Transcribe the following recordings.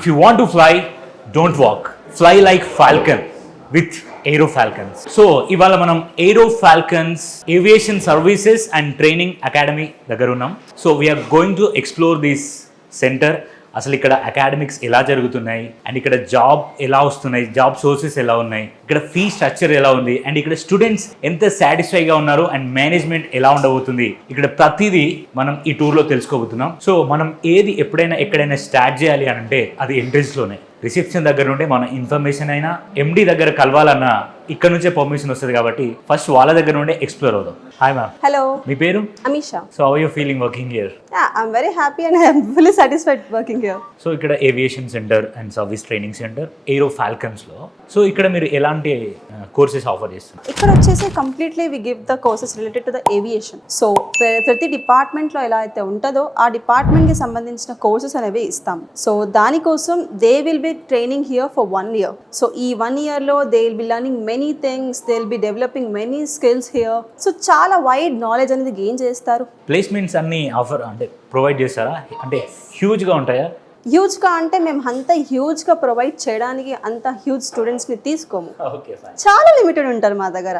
If you want to fly, don't walk. Fly like Falcon with Aero Falcons. So, ఇవాళ మనం Aero Falcons Aviation Services and Training Academy దగ్గర ఉన్నాం. So, we are going to explore this center. అసలు ఇక్కడ academics ఎలా జరుగుతున్నాయి and ఇక్కడ job ఎలా వస్తున్నాయి, జాబ్ సోర్సెస్ ఎలా ఉన్నాయి, ఇక్కడ ఫీ స్ట్రక్చర్ ఎలా ఉంది అండ్ ఇక్కడ స్టూడెంట్స్ ఎంత సాటిస్ఫైగా ఉన్నారు అండ్ మేనేజ్మెంట్ ఎలా ఉండబోతుంది, ఇక్కడ ప్రతిదీ మనం ఈ టూర్లో తెలుసుకోబోతున్నాం. సో మనం ఏది ఎప్పుడైనా ఎక్కడైనా స్టార్ట్ చేయాలి అని అంటే అది ఎంట్రన్స్లోనే, రిసెప్షన్ దగ్గర నుండి మన ఇన్ఫర్మేషన్ అయినా ఎండి దగ్గర కలవాలన్నా ఇక్కడ నుంచే పర్మిషన్ వస్తుంది. కాబట్టి ఫస్ట్ వాళ్ళ దగ్గర నుండి ఎక్స్ప్లోర్ అవుదాం. Hi ma'am. హలో. మీ పేరు? Amisha. So how are you feeling working here? I'm very happy and I am fully satisfied working here. So ఇక్కడ aviation centre and service training centre aero ఫాల్కన్స్లో. సో ఇక్కడ మీరు ఎలాంటి కోర్సెస్ ఆఫర్ చేస్తున్నారు? ఇక్కడ వచ్చేసి completely we give the courses related to the aviation. So ప్రతి డిపార్ట్మెంట్లో ఎలా అయితే ఉంటుందో ఆ డిపార్ట్మెంట్కి సంబంధించిన కోర్సెస్ అనేవి ఇస్తాం. సో దానికోసం they will be training here for 1 year. So ఈ 1 yearలో they will be learning many things, they will be developing many skills here. So చాలా వైడ్ నాలెడ్జ్ అనేది గెయిన్ చేస్తారు. ప్లేస్మెంట్స్ అన్ని ఆఫర్ అంటే ప్రొవైడ్ చేస్తారా? అంటే హ్యూజ్గా ఉంటాయా? హ్యూజ్గా అంటే మేము అంత హ్యూజ్గా ప్రొవైడ్ చేయడానికి అంత హ్యూజ్ స్టూడెంట్స్ని తీసుకోము. ఓకే, చాలా లిమిటెడ్ ఉంటారు మా దగ్గర.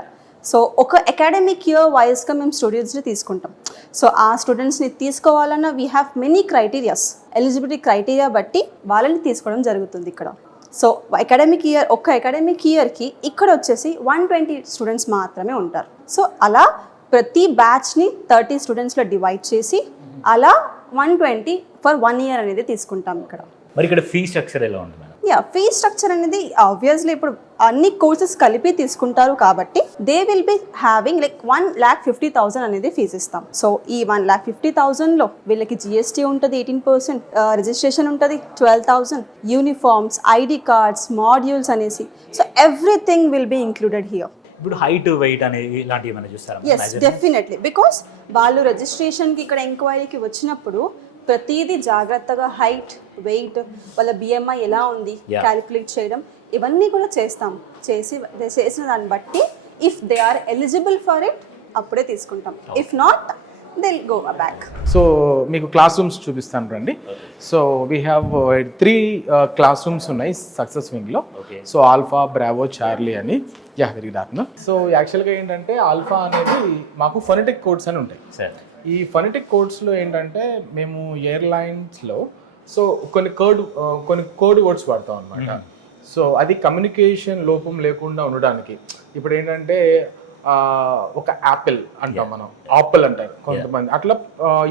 సో ఒక అకాడమిక్ ఇయర్ వైజ్గా మేము స్టూడెంట్స్ని తీసుకుంటాం. సో ఆ స్టూడెంట్స్ని తీసుకోవాలన్నా we have many criterias, eligibility criteria బట్టి వాళ్ళని తీసుకోవడం జరుగుతుంది ఇక్కడ. సో ఒక అకాడమిక్ ఇయర్కి ఇక్కడ వచ్చేసి 120 స్టూడెంట్స్ మాత్రమే ఉంటారు. సో అలా ప్రతి బ్యాచ్ని 30 స్టూడెంట్స్లో డివైడ్ చేసి అలా 120 ఫర్ 1 year అనేది తీసుకుంటాం ఇక్కడ. మరి ఇక్కడ ఫీ స్ట్రక్చర్ ఎలా ఉంటుంది? ఫీ స్ట్రక్చర్ అనేది ఆబ్వియస్లీ ఇప్పుడు అన్ని కోర్సెస్ కలిపి తీసుకుంటారు కాబట్టి they will be having like 1,50,000 అనేది ఫీజు ఇస్తాం. సో ఈ 1,50,000లో వీళ్ళకి జిఎస్టీ ఉంటుంది, 18% రిజిస్ట్రేషన్ ఉంటుంది, 12,000 యూనిఫామ్స్, ఐడి కార్డ్స్, మాడ్యూల్స్ అనేసి. So everything will be included here. ఇప్పుడు హైట్, వెయిట్ అనేవి ఇలాంటివి ఏమైనా చూస్తారా? Yes, definitely. బికాస్ వాళ్ళు రిజిస్ట్రేషన్కి ఇక్కడ ఎంక్వైరీకి వచ్చినప్పుడు ప్రతిదీ జాగ్రత్తగా హైట్, వెయిట్, వాళ్ళ బిఎంఐ ఎలా ఉంది క్యాలిక్యులేట్ చేయడం ఇవన్నీ కూడా చేసిన దాన్ని బట్టి if they are eligible for it అప్పుడే తీసుకుంటాం. If not they will go back. So మీకు క్లాస్ రూమ్స్ చూపిస్తాను రండి. So we have 3 classrooms ఉన్నాయి సక్సెస్ వింగ్లో. సో ఆల్ఫా, బ్రావో, చార్లీ అని. Very dark. సో యాక్చువల్గా ఏంటంటే ఆల్ఫా అనేది మాకు ఫొనెటిక్ కోడ్స్ అని ఉంటాయి సార్. ఈ ఫొనెటిక్ కోడ్స్లో ఏంటంటే మేము ఎయిర్లైన్స్లో సో కొన్ని కోడ్ వర్డ్స్ వాడతాం అనమాట. సో అది కమ్యూనికేషన్ లోపం లేకుండా ఉండడానికి. ఇప్పుడు ఏంటంటే ఒక యాపిల్ అంటాం మనం, ఆపిల్ అంటారు కొంతమంది, అట్లా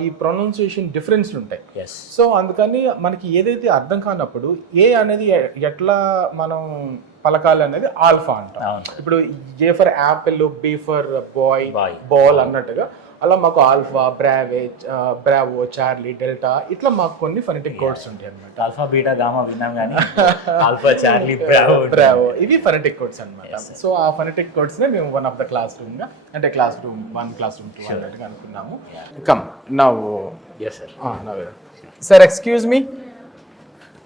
ఈ ప్రొనౌన్సియేషన్ డిఫరెన్స్ ఉంటాయి. సో అందుకని మనకి ఏదైతే అర్థం కానప్పుడు ఏ అనేది ఎట్లా మనం పలకాలి అనేది ఆల్ఫా అంటాం. ఇప్పుడు A for apple, B for boy, ball అన్నట్టుగా అలా మాకు ఆల్ఫా, బ్రావో, చార్లీ, డెల్టా ఇట్లా మాకు కొన్ని ఫొనెటిక్ కోడ్స్ ఉంటాయి అనమాట. ఆల్ఫా, బీటా, గామా విన్నాం కానీ ఆల్ఫా, చార్లీ, బ్రావో ఇవి ఫొనెటిక్ కోడ్స్ అనమాట. సో ఆ ఫొనెటిక్ కోడ్స్ నే మేము one of the class room గా, అంటే క్లాస్ రూమ్ 1, క్లాస్ రూమ్ 2 అన్నట్టుగా అనుకున్నాము. Come now. Sir excuse me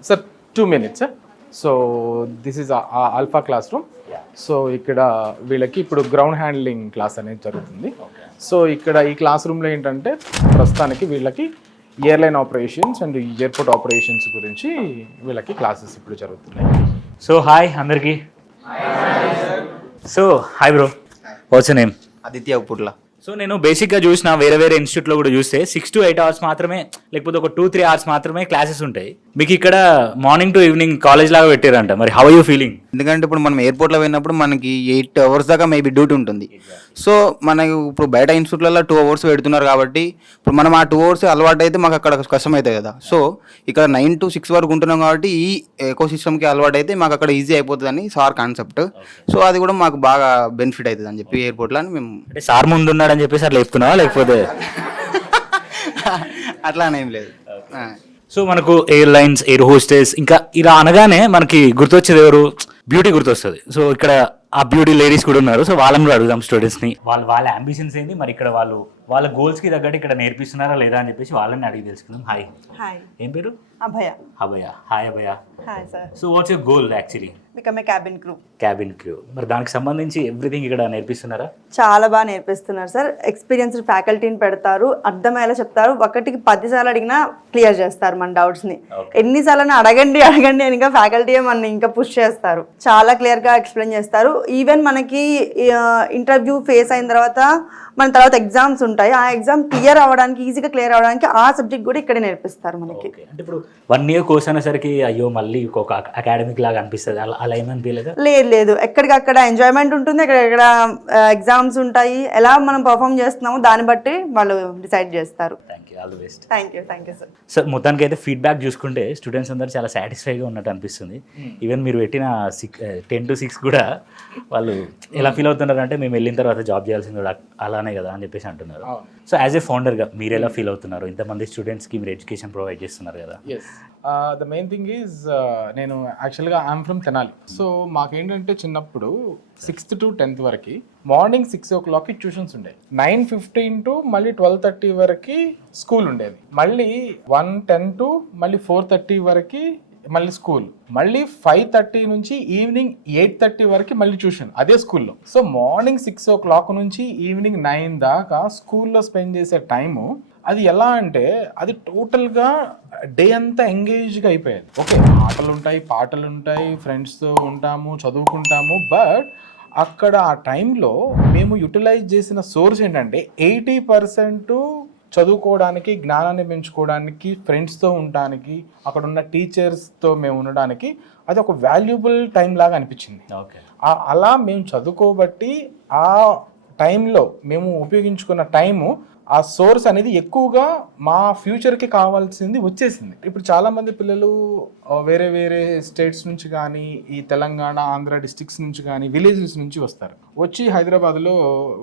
sir, 2 minutes sir. So this is alpha class room. So ఇక్కడ వీళ్ళకి ఇప్పుడు గ్రౌండ్ హ్యాండ్లింగ్ క్లాస్ అనేది జరుగుతుంది. సో ఇక్కడ ఈ క్లాస్ రూమ్లో ఏంటంటే ప్రస్తుతానికి వీళ్ళకి airline operations and airport operations గురించి వీళ్ళకి క్లాసెస్ ఇప్పుడు జరుగుతున్నాయి. సో హాయ్ అందరికీ. So hi bro, what's your name? Aditya Upputla. So నేను బేసిక్గా చూసిన వేరే ఇన్స్టిట్యూట్లో కూడా చూస్తే 6 to 8 hours మాత్రమే, లేకపోతే ఒక 2-3 hours మాత్రమే క్లాసెస్ ఉంటాయి. మీకు ఇక్కడ మార్నింగ్ టు ఈవినింగ్ కాలేజ్ లాగా పెట్టారంట. మరి హౌ ఆర్ యూ ఫీలింగ్? ఎందుకంటే ఇప్పుడు మనం ఎయిర్పోర్ట్లో పోయినప్పుడు మనకి 8 hours దాకా మేబీ డ్యూటీ ఉంటుంది. సో మనకు ఇప్పుడు బయట ఇన్స్టిట్యూట్లలో 2 hours పెడుతున్నారు కాబట్టి ఇప్పుడు మనం ఆ 2 hours అలవాటు అయితే మాకు అక్కడ కష్టమవుతాయి కదా. సో ఇక్కడ 9 to 6 వరకు ఉంటున్నాం కాబట్టి ఈ ఎకో సిస్టమ్కి అలవాటు అయితే మాకు అక్కడ ఈజీ అయిపోతుందని సార్ కాన్సెప్ట్. సో అది కూడా మాకు బాగా బెనిఫిట్ అవుతుంది అని చెప్పి ఎయిర్పోర్ట్లో అని మేము. అంటే సార్ ముందు ఉన్నాడని చెప్పేసి అట్లా చెప్తున్నావా లేకపోతే? అట్లా అనేం లేదు. సో మనకు ఎయిర్లైన్స్, ఎయిర్ హోస్టెస్ ఇంకా ఇలా అనగానే మనకి గుర్తొచ్చేది ఎవరు? బ్యూటీ గుర్తొస్తుంది. సో ఇక్కడ ఆ బ్యూటీ లేడీస్ కూడా ఉన్నారు. సో వాళ్ళని కూడా అడుగుదాం స్టూడెంట్స్ని, వాళ్ళ అంబిషన్స్ ఏంటి, మరి ఇక్కడ వాళ్ళు వాళ్ళ గోల్స్కి తగ్గట్టు ఇక్కడ నేర్పిస్తున్నారా లేదా అని చెప్పేసి వాళ్ళని అడిగి తెలుసుకుందాం. హాయ్, Hi, ఏం పేరు? Abhaya. Abhaya. Hi Abhaya. Hi, sir. So what's your goal actually? Become a cabin crew. Cabin crew. మరి దానికి సంబంధించి ఎవ్రీథింగ్ ఇక్కడ నేర్పిస్తున్నారా? చాలా బాగా నేర్పిస్తున్నారు సార్. ఎక్స్పీరియన్స్డ్ ఫ్యాకల్టీని పెడతారు, అర్థమయ్యేలా చెప్తారు. ఒకటికి 10 సార్లు అడిగినా క్లియర్ చేస్తారు మన డౌట్స్ని. ఎన్నిసార్లు అడగండి అని ఇంకా ఫ్యాకల్టీ మన ఇంకా పుష్ చేస్తారు. చాలా క్లియర్గా ఎక్స్ప్లెయిన్ చేస్తారు. ఈవెన్ మనకి ఇంటర్వ్యూ ఫేస్ అయిన తర్వాత మన తర్వాత ఎగ్జామ్స్ ఉంటాయి. ఆ ఎగ్జామ్ క్లియర్ అవ్వడానికి, ఈజీగా క్లియర్ అవ్వడానికి ఆ సబ్జెక్ట్ కూడా ఇక్కడే నేర్పిస్తారు మనకి. ఓకే. అంటే ఇప్పుడు 1 year కోర్స్ అనేసరికి అయ్యో మళ్ళీ ఒక అకాడమిక్ లాగా అనిపిస్తుంది, అలా ఏమనిపించలేదా? లేదు, ఎక్కడికక్కడ ఎంజాయ్మెంట్ ఉంటుంది, ఎక్కడెక్కడ ఎగ్జామ్స్ ఉంటాయి. ఎలా మనం పర్ఫామ్ చేస్తున్నామో దాన్ని బట్టి వాళ్ళు డిసైడ్ చేస్తారు. Thank you, all the best. Thank you sir. Sir మొత్తానికి అయితే ఫీడ్బ్యాక్ చూసుకుంటే స్టూడెంట్స్ అందరూ చాలా సాటిస్ఫైగా ఉన్నట్టు అనిపిస్తుంది. ఈవెన్ మీరు పెట్టిన 10 to 6 కూడా వాళ్ళు ఎలా ఫీల్ అవుతున్నారు అంటే మేము వెళ్ళిన తర్వాత జాబ్ చేయాల్సింది కూడా అలానే కదా అని చెప్పేసి అంటున్నారు. సో యాజ్ ఏ ఫౌండర్గా మీరు ఎలా ఫీల్ అవుతున్నారు? ఇంతమంది స్టూడెంట్స్కి మీరు ఎడ్యుకేషన్ ప్రొవైడ్ చేస్తున్నారు కదా. Yes, the main thing is నేను యాక్చువల్గా ఐఎమ్ ఫ్రమ్ తెనాలి. సో మాకేంటంటే చిన్నప్పుడు 6th to 10th వరకు మార్నింగ్ 6 o'clock ట్యూషన్స్ ఉండేవి. 9:15 to మళ్ళీ 12:30 వరకు స్కూల్ ఉండేది. మళ్ళీ 1:10 to మళ్ళీ 4:30 వరకు మళ్ళీ స్కూల్. మళ్ళీ 5:30 నుంచి ఈవినింగ్ 8:30 వరకు మళ్ళీ ట్యూషన్ అదే స్కూల్లో. సో మార్నింగ్ 6 o'clock నుంచి ఈవినింగ్ 9 దాకా స్కూల్లో స్పెండ్ చేసే టైము అది ఎలా అంటే అది టోటల్గా డే అంతా ఎంగేజ్గా అయిపోయేది. ఓకే, ఆటలు ఉంటాయి, పాటలు ఉంటాయి, ఫ్రెండ్స్తో ఉంటాము, చదువుకుంటాము. బట్ అక్కడ ఆ టైంలో మేము యూటిలైజ్ చేసిన సోర్స్ ఏంటంటే 80% చదువుకోవడానికి, జ్ఞానాన్ని పెంచుకోవడానికి, ఫ్రెండ్స్తో ఉండడానికి, అక్కడ ఉన్న టీచర్స్తో మేము ఉండడానికి అది ఒక వాల్యుబుల్ టైం లాగా అనిపించింది. ఓకే. అలా మేము చదువుకోబట్టి ఆ టైంలో మేము ఉపయోగించుకున్న టైము, ఆ సోర్స్ అనేది ఎక్కువగా మా ఫ్యూచర్కి కావాల్సింది వచ్చేసింది. ఇప్పుడు చాలామంది పిల్లలు వేరే వేరే స్టేట్స్ నుంచి కానీ, ఈ తెలంగాణ, ఆంధ్ర డిస్ట్రిక్ట్స్ నుంచి కానీ, విలేజెస్ నుంచి వస్తారు. వచ్చి హైదరాబాద్లో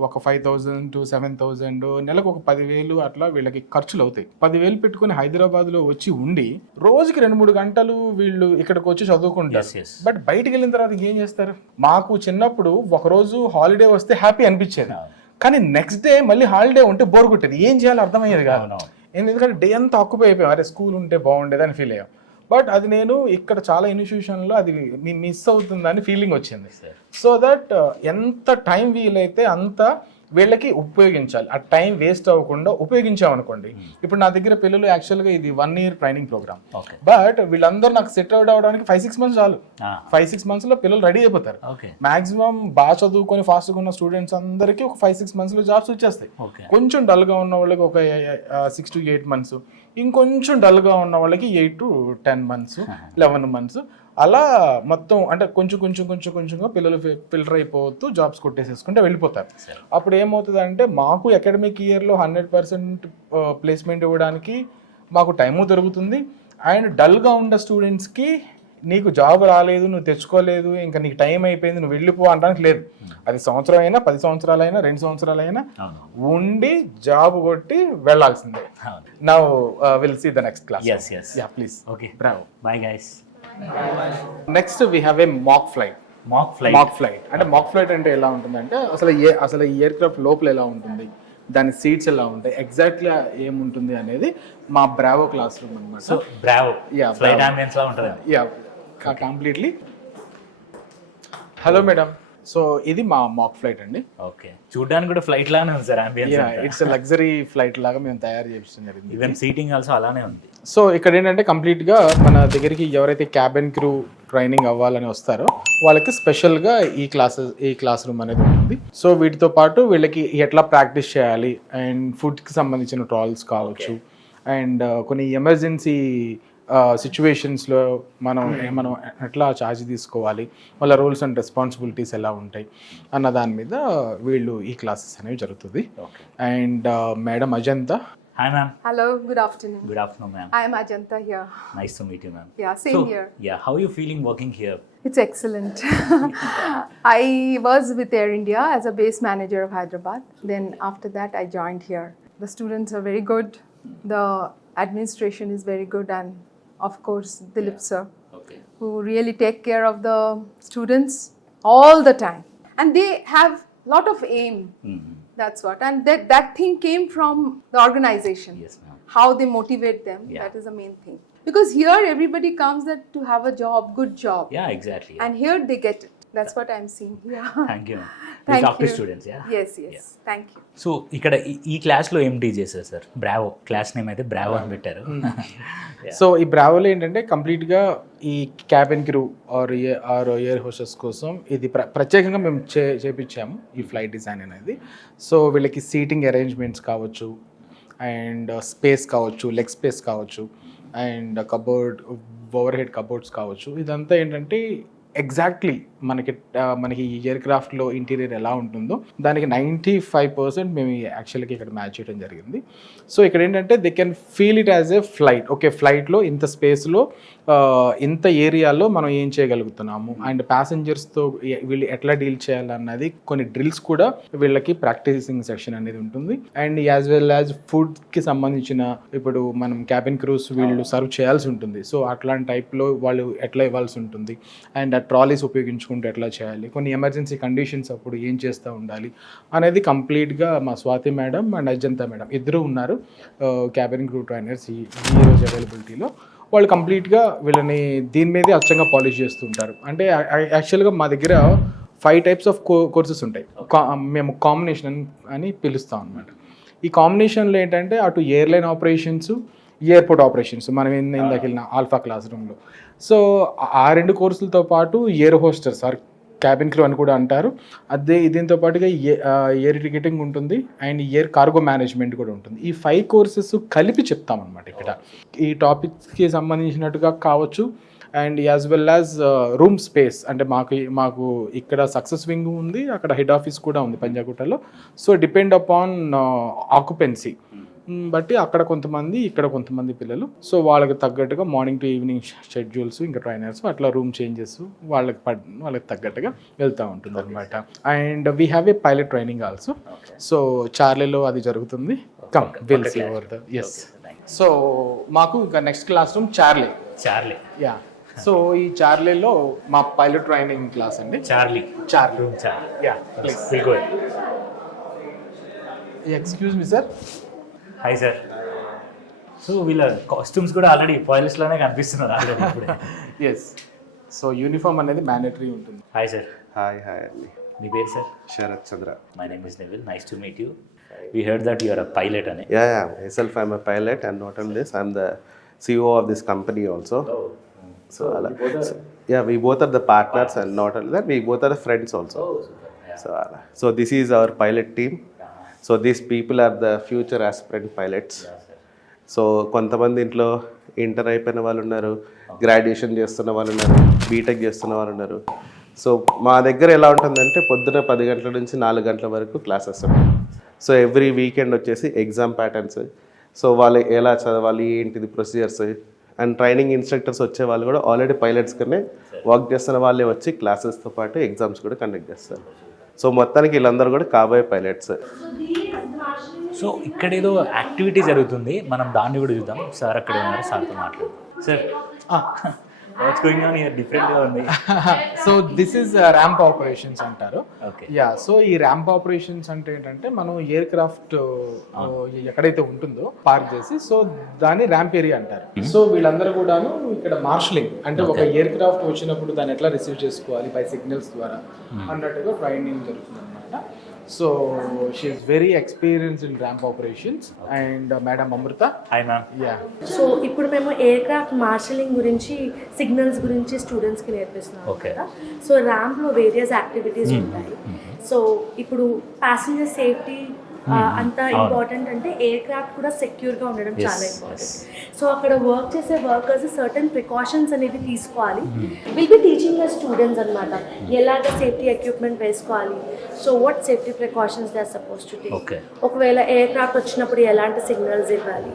ఒక 5,000 to 7,000 నెలకు ఒక 10,000 అట్లా వీళ్ళకి ఖర్చులు అవుతాయి. 10,000 పెట్టుకుని హైదరాబాద్లో వచ్చి ఉండి రోజుకి 2-3 గంటలు వీళ్ళు ఇక్కడికి వచ్చి చదువుకుంటారు. బట్ బయటికి వెళ్ళిన తర్వాత ఏం చేస్తారు? మాకు చిన్నప్పుడు ఒకరోజు హాలిడే వస్తే హ్యాపీ అనిపించేది, కానీ నెక్స్ట్ డే మళ్ళీ హాలిడే ఉంటే బోర్ కొట్టేది, ఏం చేయాలో అర్థమయ్యేది కాదు. ఎందుకంటే డే అంతా ఆక్యుపై అయిపోయాం, అరే స్కూల్ ఉంటే బాగుండేది అని ఫీల్ అయ్యాం. బట్ అది నేను ఇక్కడ చాలా ఇన్స్టిట్యూషన్లో అది మిస్ అవుతుందని ఫీలింగ్ వచ్చింది. సో దట్ ఎంత టైం వీలైతే అంత వీళ్ళకి ఉపయోగించాలి. ఆ టైం వేస్ట్ అవ్వకుండా ఉపయోగించామనుకోండి. ఇప్పుడు నా దగ్గర పిల్లలు యాక్చువల్గా ఇది 1 year ట్రైనింగ్ ప్రోగ్రామ్. బట్ వీళ్ళందరూ నాకు సెట్ అవుట్ అవడానికి 5-6 months చాలు. 5-6 monthsలో పిల్లలు రెడీ అయిపోతారు. మాక్సిమం బాగా చదువుకొని ఫాస్ట్గా ఉన్న స్టూడెంట్స్ అందరికీ ఒక 5-6 monthsలో జాబ్స్ వచ్చేస్తాయి. కొంచెం డల్గా ఉన్న వాళ్ళకి ఒక 6 to 8 months, ఇంకొంచెం డల్గా ఉన్న వాళ్ళకి 8 to 10 months, 11 months అలా మొత్తం అంటే కొంచెంగా పిల్లలు ఫిల్టర్ అయిపోతూ జాబ్స్ కొట్టేసేసుకుంటే వెళ్ళిపోతారు. అప్పుడు ఏమవుతుంది అంటే మాకు అకాడమిక్ ఇయర్లో 100% ప్లేస్మెంట్ ఇవ్వడానికి మాకు టైము దొరుకుతుంది. అండ్ డల్గా ఉన్న స్టూడెంట్స్కి నీకు జాబ్ రాలేదు, నువ్వు తెచ్చుకోలేదు, ఇంకా నీకు టైం అయిపోయింది, నువ్వు వెళ్ళిపో అనడానికి లేదు. అది సంవత్సరం అయినా, 10 సంవత్సరాలైనా, 2 సంవత్సరాలైనా ఉండి జాబ్ కొట్టి వెళ్ళాల్సిందే. Now will see the next class. Yeah please. Okay, bravo. Bye guys. Next we have a mock flight. అంటే మాక్ ఫ్లైట్ అంటే ఎలా ఉంటుందంటే అసలు ఈ ఎయిర్క్రాఫ్ట్ లోపల ఎలా ఉంటుంది, దాని సీట్స్ ఎలా ఉంటాయి, ఎగ్జాక్ట్గా ఏముంటుంది అనేది మా బ్రావో క్లాస్ రూమ్ అనమాట. సో బ్రావో ఫ్లైట్ అంబియన్స్ లా ఉంటుంది. Yeah, completely. Hello madam, so ఇది మా మాక్ ఫ్లైట్ అండి. ఓకే, చూడడానికి కూడా ఫ్లైట్ లానే ఉంది sir. Ambience it's luxury flight లాగా మేము తయారు చేపిస్తాం జరిగింది. ఈవెన్ సీటింగ్ ఆల్సో అలానే ఉంది. సో ఇక్కడ ఏంటంటే కంప్లీట్గా మన దగ్గరికి ఎవరైతే క్యాబిన్ క్రూ ట్రైనింగ్ అవ్వాలని వస్తారో వాళ్ళకి స్పెషల్గా ఈ క్లాస్ రూమ్ అనేది ఉంటుంది. సో వీటితో పాటు వీళ్ళకి ఎట్లా ప్రాక్టీస్ చేయాలి, అండ్ ఫుడ్కి సంబంధించిన ట్రాల్స్ కావచ్చు, అండ్ కొన్ని ఎమర్జెన్సీ సిచ్యువేషన్స్లో మనం ఎట్లా ఛార్జ్ తీసుకోవాలి, వాళ్ళ రోల్స్ అండ్ రెస్పాన్సిబిలిటీస్ ఎలా ఉంటాయి అన్న దాని మీద వీళ్ళు ఈ క్లాసెస్ అనేవి జరుగుతుంది. And madam Ajanta. Hi ma'am. Hello, good afternoon. Good afternoon ma'am. I am Ajanta here. Nice to meet you ma'am. Yeah, same here. Yeah, how are you feeling working here? It's excellent. I was with Air India as a base manager of Hyderabad. Then after that I joined here. The students are very good. The administration is very good, and of course Dilip sir, who really take care of the students all the time. And they have lot of aim That's what. And that thing came from the organization. Yes, ma'am. How they motivate them. Yeah. That is the main thing. Because here everybody comes that to have a job, good job. Yeah, exactly. And here they get it. That's what I'm seeing here. Thank you. We Thank talk to you. students, yeah. Yes, yes. Thank you. So ఇక్కడ ఈ క్లాస్లో ఏం teach చేస్తారు sir? Bravo class name అయితే bravo అని పెట్టారు. So ఈ బ్రావోలో ఏంటంటే కంప్లీట్గా ఈ cabin crew or air hostess కోసం ఇది ప్రత్యేకంగా మేము చేపించాము ఈ ఫ్లైట్ డిజైన్ అనేది. సో వీళ్ళకి సీటింగ్ అరేంజ్మెంట్స్ కావచ్చు, అండ్ స్పేస్ కావచ్చు, లెగ్ స్పేస్ కావచ్చు, and cupboard overhead cupboards కావచ్చు. ఇదంతా ఏంటంటే ఎగ్జాక్ట్లీ మనకి ఈ ఎయిర్ క్రాఫ్ట్లో ఇంటీరియర్ ఎలా ఉంటుందో దానికి 95% మేము యాక్చువల్గా ఇక్కడ మ్యాచ్ చేయడం జరిగింది. సో ఇక్కడ ఏంటంటే they can feel it as a flight. Okay, ఫ్లైట్లో ఇంత స్పేస్లో ఇంత ఏరియాలో మనం ఏం చేయగలుగుతున్నాము, అండ్ ప్యాసింజర్స్తో వీళ్ళు ఎట్లా డీల్ చేయాలన్నది కొన్ని డ్రిల్స్ కూడా వీళ్ళకి ప్రాక్టీసింగ్ సెక్షన్ అనేది ఉంటుంది. అండ్ యాజ్ వెల్ యాజ్ ఫుడ్కి సంబంధించిన ఇప్పుడు మనం క్యాబిన్ క్రూస్ వీళ్ళు సర్వ్ చేయాల్సి ఉంటుంది. సో అట్లాంటి టైప్లో వాళ్ళు ఎట్లా ఇవ్వాల్సి ఉంటుంది, అండ్ ఆ ట్రాలీస్ ఉపయోగించుకుంటూ ఎట్లా చేయాలి, కొన్ని ఎమర్జెన్సీ కండిషన్స్ అప్పుడు ఏం చేస్తూ ఉండాలి అనేది కంప్లీట్గా మా Swathi madam and Ajanta madam ఇద్దరు ఉన్నారు క్యాబిన్ క్రూ ట్రైనర్స్ ఈ రోజు అవైలబిలిటీలో. వాళ్ళు కంప్లీట్గా వీళ్ళని దీని మీదే అచ్చంగా పాలిష్ చేస్తుంటారు. అంటే యాక్చువల్గా మా దగ్గర 5 types ఆఫ్ కోర్సెస్ ఉంటాయి. మేము కాంబినేషన్ అని పిలుస్తాం అనమాట. ఈ కాంబినేషన్లో ఏంటంటే అటు ఎయిర్లైన్ ఆపరేషన్స్, ఎయిర్పోర్ట్ ఆపరేషన్స్, మనం ఇందాక వెళ్ళిన ఆల్ఫా క్లాస్ రూమ్లో. సో ఆ 2 కోర్సులతో పాటు air hostess or cabin crew అని కూడా అంటారు. అదే దీంతో పాటుగా ఎయిర్ టికెటింగ్ ఉంటుంది, అండ్ ఎయిర్ కార్గో మేనేజ్మెంట్ కూడా ఉంటుంది. ఈ 5 కోర్సెస్ కలిపి చెప్తామన్నమాట ఇక్కడ. ఈ టాపిక్స్కి సంబంధించినట్టుగా కావచ్చు, and as well as room space అంటే మాకు ఇక్కడ సక్సెస్ వింగ్ ఉంది, అక్కడ హెడ్ ఆఫీస్ కూడా ఉంది పంజాగుట్టలో. సో డిపెండ్ అపాన్ ఆక్యుపెన్సీ బట్టి అక్కడ కొంతమంది, ఇక్కడ కొంతమంది పిల్లలు. సో వాళ్ళకి తగ్గట్టుగా మార్నింగ్ టు ఈవినింగ్ షెడ్యూల్స్, ఇంకా ట్రైనర్స్ అట్లా రూమ్ చేంజెస్ వాళ్ళకి తగ్గట్టుగా వెళ్తూ ఉంటుంది అనమాట. And we have a pilot training also. So చార్లీలో అది జరుగుతుంది. Come will see over the S. So మాకు ఇంకా next classroom charlie. Yeah. So ఈ చార్లీలో మా పైలట్ ట్రైనింగ్ క్లాస్ అండి. Charlie. Yeah please. Excuse me sir. Hi sir. So వీళ్ళ కాస్ట్యూమ్స్ కూడా ఆల్రెడీ ఫాయిల్స్లోనే కనిపిస్తున్నారు ఆల్రెడీ ఇప్పుడే. ఎస్. సో యూనిఫామ్ అనేది మ్యాండేటరీ ఉంటుంది. Hi sir. హాయ్ అండి. మీ పేరు sir? Sharath Chandra. My name is Neville. Nice to meet you. We heard that you are a pilot అని. Yeah, myself I'm a pilot, and not only this, I'm the CEO of this company also. So we both are the partners, and not only that, we both are the friends also. So this is our pilot team. So these people are the future aspirant pilots. So కొంతమంది ఇంట్లో inter అయిపోయిన వాళ్ళు ఉన్నారు, graduation చేస్తున్న వాళ్ళు ఉన్నారు, BTech చేస్తున్న వాళ్ళు ఉన్నారు. సో మా దగ్గర ఎలా ఉంటుందంటే పొద్దున 10 గంటల నుంచి 4 గంటల వరకు క్లాసెస్ ఉంటాయి. సో ఎవ్రీ వీకెండ్ వచ్చేసి ఎగ్జామ్ ప్యాటర్న్స్, సో వాళ్ళు ఎలా చదవాలి ఏంటిది ప్రొసీజర్స్, అండ్ ట్రైనింగ్ ఇన్స్ట్రక్టర్స్ వచ్చే వాళ్ళు కూడా ఆల్రెడీ పైలట్స్ కన్నా వర్క్ చేస్తున్న వాళ్ళే వచ్చి క్లాసెస్తో పాటు ఎగ్జామ్స్ కూడా కండక్ట్ చేస్తారు. సో మొత్తానికి వీళ్ళందరూ కూడా కాబోయే పైలట్స్. సో ఇక్కడ ఏదో యాక్టివిటీ జరుగుతుంది, మనం దాన్ని కూడా చూద్దాం. సార్ అక్కడ ఉన్నారు, సార్తో మాట్లాడు. Sir what's going on here? డిఫరెంట్గా ఉంది. So this is ramp operations అంటారు. ఓకే. యా. సో ఈ ర్యాంప్ ఆపరేషన్స్ అంటే ఏంటంటే మనం ఎయిర్ క్రాఫ్ట్ ఎక్కడైతే ఉంటుందో పార్క్ చేసి, సో దాన్ని ర్యాంప్ ఏరియా అంటారు. సో వీళ్ళందరూ కూడాను ఇక్కడ మార్షలింగ్ అంటే ఒక ఎయిర్ క్రాఫ్ట్ వచ్చినప్పుడు దాన్ని ఎట్లా రిసీవ్ చేసుకోవాలి బై సిగ్నల్స్ ద్వారా అన్నట్టుగా ట్రైనింగ్ జరుగుతుంది అనమాట. So she is very experience in ramp operations. And madam Amrita. Hi ma'am. Yeah. So ఇప్పుడు మేము ఎయిర్ క్రాఫ్ట్ మార్షలింగ్ గురించి, సిగ్నల్స్ గురించి స్టూడెంట్స్కి నేర్పిస్తున్నాం కదా. సో ర్యాంప్లో వేరియస్ యాక్టివిటీస్ ఉంటాయి. సో ఇప్పుడు ప్యాసింజర్ సేఫ్టీ అంత ఇంపార్టెంట్ అంటే ఎయిర్ క్రాఫ్ట్ కూడా సెక్యూర్గా ఉండడం చాలా ఇంపార్టెంట్. సో అక్కడ వర్క్ చేసే వర్కర్స్ సర్టన్ ప్రికాషన్స్ అనేవి తీసుకోవాలి. Will be teaching the students అనమాట ఎలాగ సేఫ్టీ ఎక్విప్మెంట్ వేసుకోవాలి. So what safety precautions they are suppose to take. ఒకవేళ ఎయిర్ క్రాఫ్ట్ వచ్చినప్పుడు ఎలాంటి సిగ్నల్స్ ఇవ్వాలి.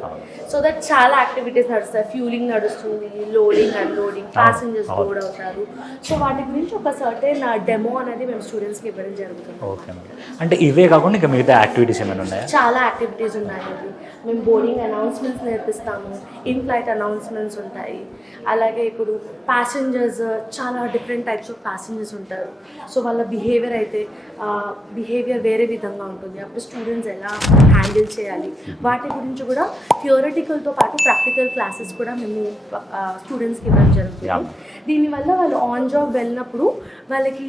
సో దట్ చాలా యాక్టివిటీస్ నడుస్తాయి. ఫ్యూలింగ్ నడుస్తుంది, లోడింగ్, అన్లోడింగ్, ప్యాసింజర్స్ లోడ్ అవుతారు. సో వాటి గురించి ఒక సర్టెన్ డెమో అనేది మేము స్టూడెంట్స్కి ఇవ్వడం జరుగుతుంది. ఓకే. అంటే ఇవే కాకుండా ఇంకా మిగతా యాక్టివిటీస్ ఏమైనా ఉన్నాయా? చాలా యాక్టివిటీస్ ఉన్నాయండి. మేము బోర్డింగ్ అనౌన్స్మెంట్స్ నేర్పిస్తాము, ఇన్ ఫ్లైట్ అనౌన్స్మెంట్స్ ఉంటాయి. అలాగే ఇప్పుడు ప్యాసింజర్స్ చాలా డిఫరెంట్ టైప్స్ ఆఫ్ ప్యాసింజర్స్ ఉంటారు. సో వాళ్ళ బిహేవియర్ అయితే బిహేవియర్ వేరే విధంగా ఉంటుంది, అప్పుడు స్టూడెంట్స్ ఎలా హ్యాండిల్ చేయాలి, వాటి గురించి కూడా థియోరిటికల్తో పాటు ప్రాక్టికల్ క్లాసెస్ కూడా మేము స్టూడెంట్స్కి ఇవ్వడం జరుగుతుంది. దీనివల్ల వాళ్ళు ఆన్ జాబ్ వెళ్ళినప్పుడు వాళ్ళకి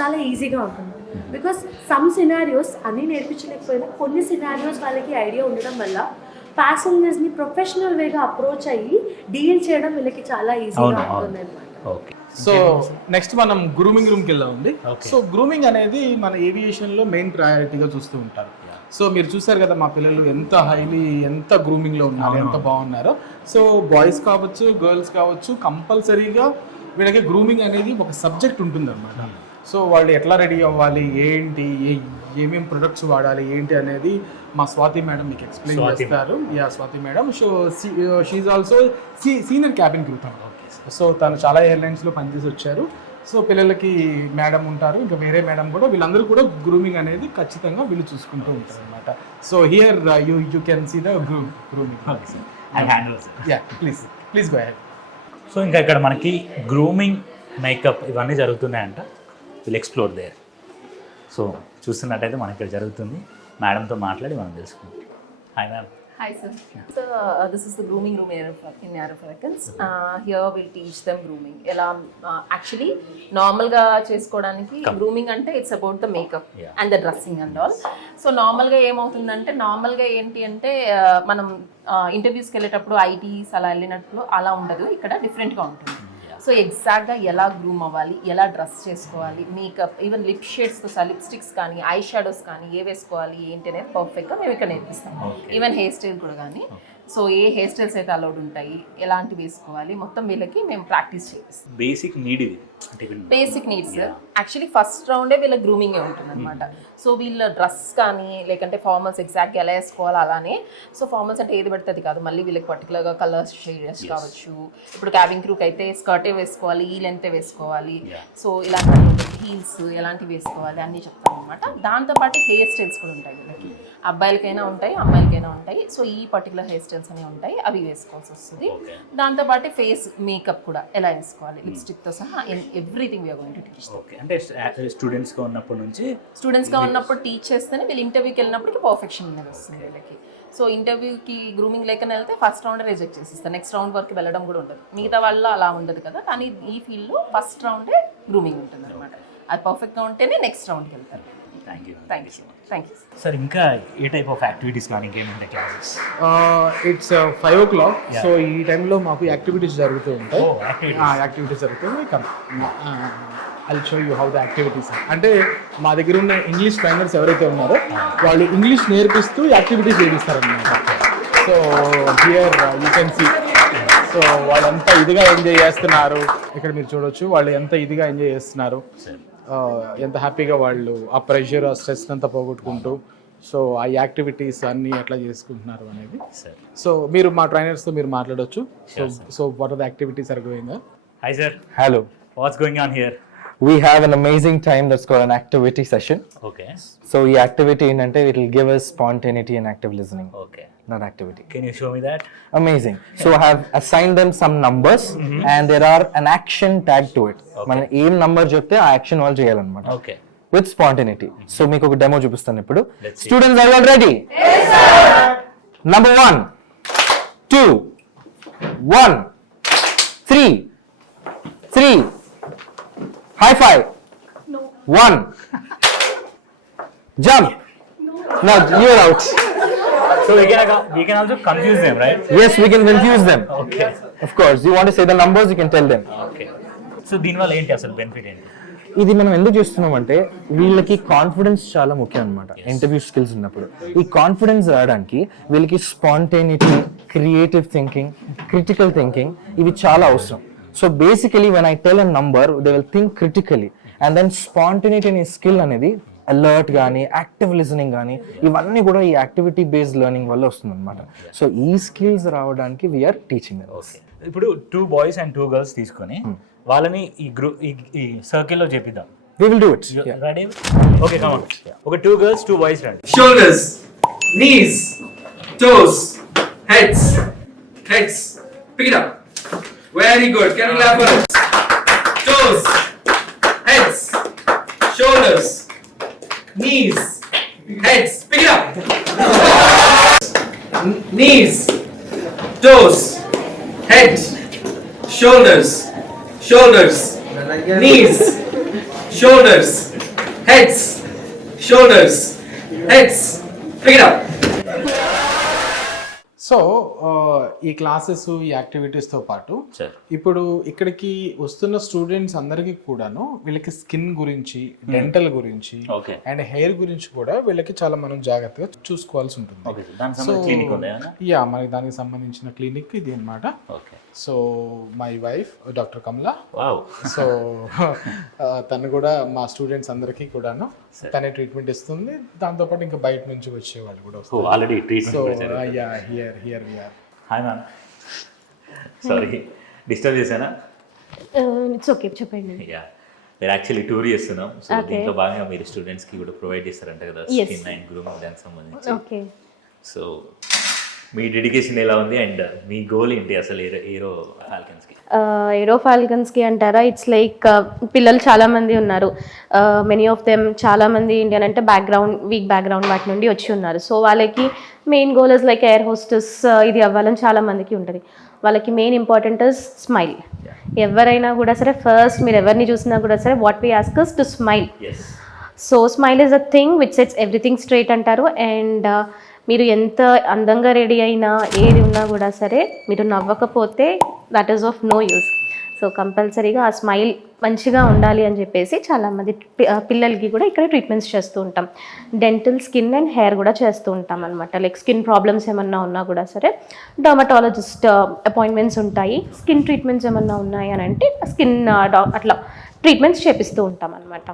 చాలా ఈజీగా ఉంటుంది. బికాస్ సమ్ సినారియోస్ అన్నీ నేర్పించలేకపోయినా కొన్ని సినారియోస్ వాళ్ళకి ఐడియా ఉండడం వల్ల ప్యాసింజర్స్ని ప్రొఫెషనల్ వేగా అప్రోచ్ అయ్యి డీల్ చేయడం వీళ్ళకి చాలా ఈజీగా ఉంటుంది అనమాట. ఓకే. సో నెక్స్ట్ మనం గ్రూమింగ్ రూమ్కి వెళ్దామండి. సో గ్రూమింగ్ అనేది మన ఏవియేషన్లో మెయిన్ ప్రయారిటీగా చూస్తూ ఉంటారు. సో మీరు చూసారు కదా మా పిల్లలు ఎంత గ్రూమింగ్లో ఉన్నారు, ఎంత బాగున్నారో. సో బాయ్స్ కావచ్చు, గర్ల్స్ కావచ్చు, కంపల్సరీగా వీళ్ళకి గ్రూమింగ్ అనేది ఒక సబ్జెక్ట్ ఉంటుంది అనమాట. సో వాళ్ళు ఎట్లా రెడీ అవ్వాలి, ఏంటి, ఏమేమి ప్రొడక్ట్స్ వాడాలి, ఏంటి అనేది మా స్వాతి మేడం మీకు ఎక్స్ప్లెయిన్ చేస్తారు. Swathi madam. So she also senior cabin crew. So తను చాలా ఎయిర్లైన్స్లో పనిచేసి వచ్చారు. సో పిల్లలకి మేడం ఉంటారు, ఇంకా వేరే మేడం కూడా, వీళ్ళందరూ కూడా గ్రూమింగ్ అనేది ఖచ్చితంగా వీళ్ళు చూసుకుంటూ ఉంటారు అనమాట. So here you can see the grooming. Please go ahead. So ఇంకా ఇక్కడ మనకి గ్రూమింగ్, మేకప్ ఇవన్నీ జరుగుతున్నాయంట. Will explore there. సో చూస్తున్నట్టయితే మనకి ఇక్కడ జరుగుతుంది. మేడంతో మాట్లాడి మనం తెలుసుకుంటాం. Hi ma'am. Hi sir. So this is the grooming room in Aero Falcons. Here we'll teach them grooming. Actually normal ga chesukodaniki grooming ante it's about the makeup and the dressing and all. So normal ga em avutundante normal ga enti ante manam interviews ki velletappudu ITs ala ellinattu ala undadu, ikkada different ga untundi. So ఎగ్జాక్ట్గా ఎలా groom అవ్వాలి, ఎలా dress చేసుకోవాలి, makeup, even lip షేడ్స్తో సహా lipsticks కానీ, I shadows కానీ ఏ వేసుకోవాలి ఏంటి అనేది పర్ఫెక్ట్గా మేము ఇక్కడ నేర్పిస్తాం. ఈవెన్ హెయిర్ స్టైల్ కూడా కానీ. సో ఏ హెయిర్ స్టైల్స్ అయితే అలౌడ్ ఉంటాయి, ఎలాంటి వేసుకోవాలి, మొత్తం వీళ్ళకి మేము ప్రాక్టీస్ చేపిస్తాం. బేసిక్ నీడ్ ఇది. బేసిక్ నీడ్స్ యాక్చువల్లీ ఫస్ట్ రౌండే వీళ్ళ గ్రూమింగే ఉంటుంది అనమాట. సో వీళ్ళ డ్రెస్ కానీ లేకంటే ఫార్మల్స్ ఎగ్జాక్ట్గా ఎలా వేసుకోవాలి అలానే. సో ఫార్మల్స్ అంటే ఏది పడుతుంది కాదు, మళ్ళీ వీళ్ళకి పర్టికులర్గా కలర్స్ షేడ్స్ కావచ్చు. ఇప్పుడు క్యాబిన్ క్రూకి అయితే స్కర్టే వేసుకోవాలి, ఈ లెంతే వేసుకోవాలి. సో ఇలాంటి హీల్స్ ఎలాంటివి వేసుకోవాలి అన్నీ చెప్తాం అనమాట. దాంతోపాటు హెయిర్ స్టైల్స్ కూడా ఉంటాయి వీళ్ళకి, అబ్బాయిలకైనా ఉంటాయి, అమ్మాయిలకైనా ఉంటాయి. సో ఈ పర్టికులర్ హెయిర్ స్టైల్స్ అనేవి ఉంటాయి, అవి వేసుకోవాల్సి వస్తుంది. దాంతోపాటు ఫేస్ మేకప్ కూడా ఎలా వేసుకోవాలి, లిప్స్టిక్తో సహా everything we are going to teach. Okay. అంటే స్టూడెంట్స్గా ఉన్నప్పుడు టీచ్ చేస్తేనే వీళ్ళు ఇంటర్వ్యూకి వెళ్ళినప్పటికీ పర్ఫెక్షన్ అనేది వస్తుంది వీళ్ళకి. సో ఇంటర్వ్యూకి గ్రూమింగ్ లేకనే వెళ్తే ఫస్ట్ రౌండ్ రిజెక్ట్ చేసేస్తారు, నెక్స్ట్ రౌండ్ వరకు వెళ్ళడం కూడా ఉండదు. మిగతా వాళ్ళ అలా ఉండదు కదా, కానీ ఈ ఫీల్డ్లో ఫస్ట్ రౌండే గ్రూమింగ్ ఉంటుంది అనమాట. అది పర్ఫెక్ట్గా ఉంటేనే నెక్స్ట్ రౌండ్కి వెళ్తారు. Thank you. సార్ ఇంకా ఏ టైప్ ఆఫ్ యాక్టివిటీస్ కానీ ఇంకేముంటాయి క్లాసెస్? It's 5 o'clock. సో ఈ టైంలో మాకు యాక్టివిటీస్ జరుగుతూ ఉంటాయి. యాక్టివిటీస్ జరుగుతుంది. I show you how the activities. అంటే మా దగ్గర ఉన్న ఇంగ్లీష్ ట్రైనర్స్ ఎవరైతే ఉన్నారో వాళ్ళు ఇంగ్లీష్ నేర్పిస్తూ యాక్టివిటీస్ చేపిస్తారన్నమాట. So here you can see. So వాళ్ళు ఎంత ఇదిగా ఎంజాయ్ చేస్తున్నారు, ఇక్కడ మీరు చూడొచ్చు వాళ్ళు ఎంత ఇదిగా ఎంజాయ్ చేస్తున్నారు, ఎంత హ్యాపీగా వాళ్ళు ఆ ప్రెషర్, ఆ స్ట్రెస్ అంతా పోగొట్టుకుంటూ సో ఆ యాక్టివిటీస్ అన్నీ ఎట్లా చేసుకుంటున్నారు అనేది. సో మీరు మా ట్రైనర్స్తో మీరు మాట్లాడొచ్చు. So what are the activities are going on? Hi sir. Hello. What's going on here? We have an amazing time that's called an activity session. Okay. So the activity ఏంటంటే it will give us spontaneity and active listening. Okay. Not activity. Can you show me that? Amazing. So I have assigned them some numbers and there are an action tag to it. మనం ఏం number చెప్తే ఆ action వాళ్ళు చేయాలన్నమాట. Okay. With spontaneity. So మీకు ఒక demo చూపిస్తాను ఇప్పుడు. Let's see. Students, are you all ready? Yes sir. Number 1, 2, 1, 3. High five. No. 1. Jump. No, you're out. So we can also confuse them, right? Yes, we can confuse them. Okay. Of course. You want to say the numbers, you can tell them. Okay. So దీనివల్ల ఏంటి అసలు benefit ఏంటి? ఇది మనం ఎందుకు చేస్తున్నామంటే వీళ్ళకి confidence చాలా ముఖ్యం అనమాట. ఇంటర్వ్యూ స్కిల్స్ ఉన్నప్పుడు ఈ కాన్ఫిడెన్స్ రావడానికి వీళ్ళకి spontaneity, creative thinking, critical thinking ఇవి చాలా అవసరం. So basically when I tell a number they will think critically and then spontaneity అనే స్కిల్ అనేది అలర్ట్ కానీ యాక్టివ్ లిజనింగ్ కానీ ఇవన్నీ కూడా ఈ యాక్టివిటీ బేస్డ్ లెర్నింగ్ వల్ల వస్తుంది అనమాట. సో ఈ స్కిల్స్ రావడానికి వీఆర్ టీచింగ్. ఇప్పుడు 2 boys and 2 girls తీసుకొని వాళ్ళని ఈ సర్కిల్లో చేపిద్దాం. We will do it. Ready? Okay, come on. Okay, 2 girls, 2 boys రండి. Shoulders, knees, toes, heads. Pick it up. Very good. Can you clap for us? Toes, heads, shoulders, knees, heads, pick it up. Knees, toes, head, shoulders, shoulders, knees, shoulders, heads, shoulders, heads, pick it up. So ఈ classes ఈ యాక్టివిటీస్తో పాటు Sure. ఇప్పుడు ఇక్కడికి వస్తున్న students అందరికీ కూడాను వీళ్ళకి skin గురించి డెంటల్ గురించి Okay. అండ్ హెయిర్ గురించి కూడా వీళ్ళకి చాలా మనం జాగ్రత్తగా చూసుకోవాల్సి ఉంటుంది. Okay, దానికి సంబంధించిన clinic ఉందా ఏమన్నా? యా, మనకి దానికి సంబంధించిన క్లినిక్ ఇది అన్నమాట. Okay. So my wife doctor Kamala, wow. So తను కూడా మా స్టూడెంట్స్ అందరికీ కూడాను తనే ట్రీట్మెంట్ ఇస్తుంది. దాంతోపాటు ఇంకా బయట నుంచి వచ్చేవాళ్ళు కూడా వస్తారు. Already so treatment. Yeah, here we are. Hi ma'am, sorry disturb చేశానా? ఇట్స్ ఓకే, చెప్పండి. యా, మీరు యాక్చువల్లీ టూర్ చేస్తున్నాం. సో దీంట్లో భాగంగా మీరు స్టూడెంట్స్కి కూడా ప్రొవైడ్ చేస్తారంట కదా స్కిన్ అండ్ గ్రూమింగ్ దానికి సంబంధించి. ఓకే. సో మీ డెడికేషన్ ఎలా ఉంది అండ్ మీ గోల్ ఏంటి అసలు ఏరో ఫాల్కన్స్కి? ఏరో ఫాల్కన్స్కి అంటారా, ఇట్స్ లైక్ పిల్లలు చాలామంది ఉన్నారు. మెనీ ఆఫ్ దెమ్ చాలామంది ఇండియన్ అంటే వీక్ బ్యాక్గ్రౌండ్ వాటి నుండి వచ్చి ఉన్నారు. సో వాళ్ళకి main goal is like air hostess ఇది అవ్వాలని చాలామందికి ఉంటుంది. వాళ్ళకి మెయిన్ ఇంపార్టెంట్ ఇస్ స్మైల్. ఎవరైనా కూడా సరే ఫస్ట్ మీరు ఎవరిని చూసినా కూడా సరే what we ask is to smile. So smile is a thing which sets everything straight అంటారు. అండ్ మీరు ఎంత అందంగా రెడీ అయినా ఏది ఉన్నా కూడా సరే మీరు నవ్వకపోతే that is of no use. So కంపల్సరీగా ఆ స్మైల్ మంచిగా ఉండాలి అని చెప్పేసి చాలామంది పిల్లలకి కూడా ఇక్కడ ట్రీట్మెంట్స్ చేస్తూ ఉంటాం. డెంటల్, స్కిన్ అండ్ హెయిర్ కూడా చేస్తూ ఉంటాం అనమాట. లైక్ స్కిన్ ప్రాబ్లమ్స్ ఏమన్నా ఉన్నా కూడా సరే డర్మటాలజిస్ట్ అపాయింట్మెంట్స్ ఉంటాయి. స్కిన్ ట్రీట్మెంట్స్ ఏమన్నా ఉన్నాయి అని అంటే స్కిన్ అట్లా ట్రీట్మెంట్స్ చేపిస్తూ ఉంటాం అనమాట.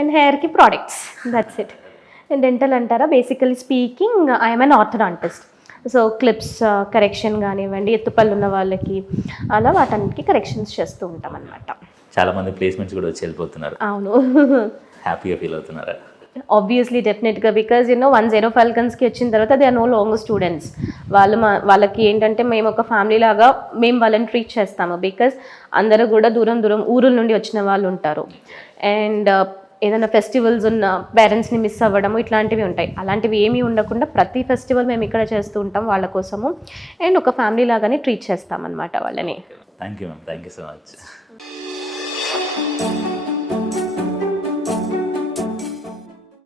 అండ్ హెయిర్కి ప్రోడక్ట్స్, దట్స్ ఇట్. డెంటల్ అంటారా, basically speaking I'm an orthodontist. So clips correction కానివ్వండి, ఎత్తుపళ్ళు ఉన్న వాళ్ళకి అలా వాటన్నిటికి కరెక్షన్స్ చేస్తూ ఉంటాం అనమాట. చాలా మంది ప్లేస్మెంట్స్ కూడా వచ్చి వెళ్ళిపోతున్నారు. అవును. హ్యాపీగా ఫీల్ అవుతున్నారా? ఆబ్వియస్లీ, డెఫినెట్గా. బికాజ్ వన్స్ ఏరో ఫాల్కన్స్కి వచ్చిన తర్వాత they are no longer students. వాళ్ళకి ఏంటంటే మేము ఒక ఫ్యామిలీ లాగా మేము వాళ్ళని ట్రీట్ చేస్తాము. బికాజ్ అందరూ కూడా దూరం ఊరుల నుండి వచ్చిన వాళ్ళు ఉంటారు. అండ్ ఏదైనా ఫెస్టివల్స్ ఉన్న పేరెంట్స్ని మిస్ అవ్వడము ఇట్లాంటివి ఉంటాయి. అలాంటివి ఏమీ ఉండకుండా ప్రతి ఫెస్టివల్ మేము ఇక్కడ చేస్తూ ఉంటాం వాళ్ళ కోసము. అండ్ ఒక ఫ్యామిలీ లాగానే ట్రీట్ చేస్తాం అనమాట వాళ్ళని. Thank you ma'am, thank you so much.